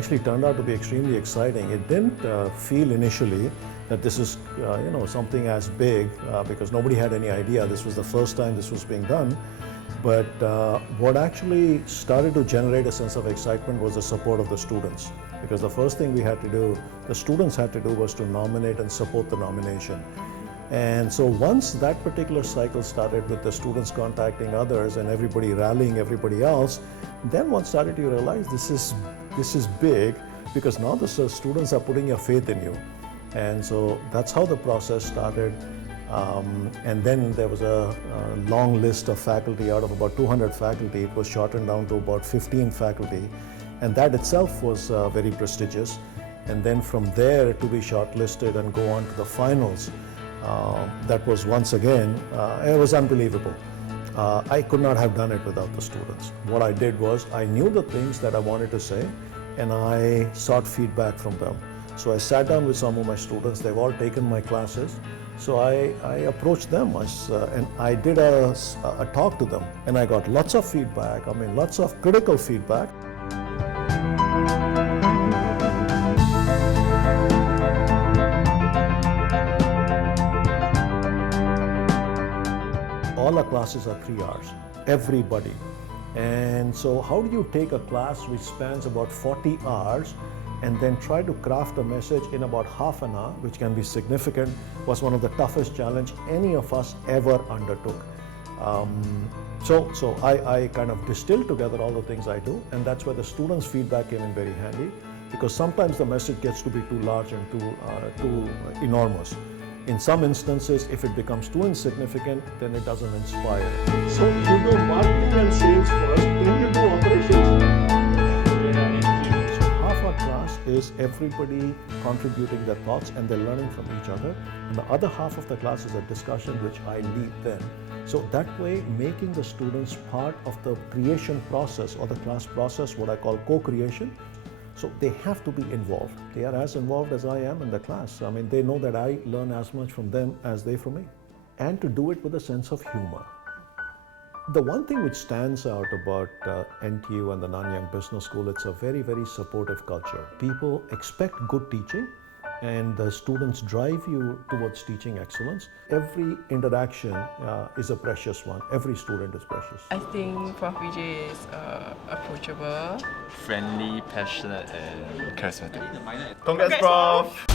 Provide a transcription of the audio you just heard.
actually turned out to be extremely exciting. It didn't feel initially that this is something as big because nobody had any idea. This was the first time this was being done. But what actually started to generate a sense of excitement was the support of the students. Because the first thing the students had to do was to nominate and support the nomination. And so once that particular cycle started with the students contacting others and everybody rallying everybody else, then one started to realize this is big because now the students are putting their faith in you. And so that's how the process started. And then there was a long list of faculty. Out of about 200 faculty, it was shortened down to about 15 faculty. And that itself was very prestigious. And then from there to be shortlisted and go on to the finals, that was once again, it was unbelievable. I could not have done it without the students. What I did was I knew the things that I wanted to say and I sought feedback from them. So I sat down with some of my students. They've all taken my classes. So I approached them and I did a talk to them, and I got lots of feedback, lots of critical feedback. All our classes are 3 hours, everybody. And so how do you take a class which spans about 40 hours and then try to craft a message in about half an hour, which can be significant, was one of the toughest challenge any of us ever undertook. So I kind of distilled together all the things I do, and that's where the students' feedback came in very handy, because sometimes the message gets to be too large and too enormous. In some instances, if it becomes too insignificant, then it doesn't inspire. So you do marketing and sales first, then you do operations. Is everybody contributing their thoughts and they're learning from each other, and the other half of the class is a discussion which I lead then. So that way, making the students part of the creation process or the class process, what I call co-creation. So they have to be involved. They are as involved as I am in the class. They know that I learn as much from them as they from me, and to do it with a sense of humor. The one thing which stands out about NTU and the Nanyang Business School, it's a very, very supportive culture. People expect good teaching, and the students drive you towards teaching excellence. Every interaction is a precious one. Every student is precious. I think Prof Vijay is approachable, friendly, passionate, and charismatic. Congrats, Prof!